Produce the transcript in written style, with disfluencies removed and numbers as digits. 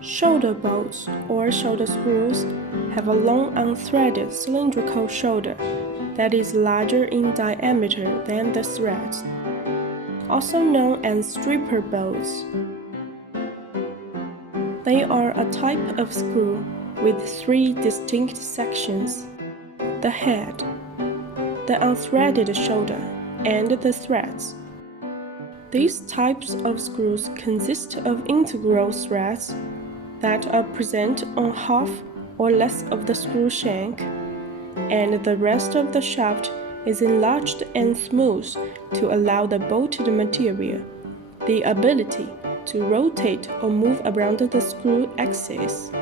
Shoulder bolts or shoulder screws have a long unthreaded cylindrical shoulder that is larger in diameter than the threads, also known as stripper bolts. They are a type of screw with three distinct sections: the head, the unthreaded shoulder, and the threads. These types of screws consist of integral threads that are present on half or less of the screw shank, and the rest of the shaft is enlarged and smooth to allow the bolted material the ability to rotate or move around the screw axis.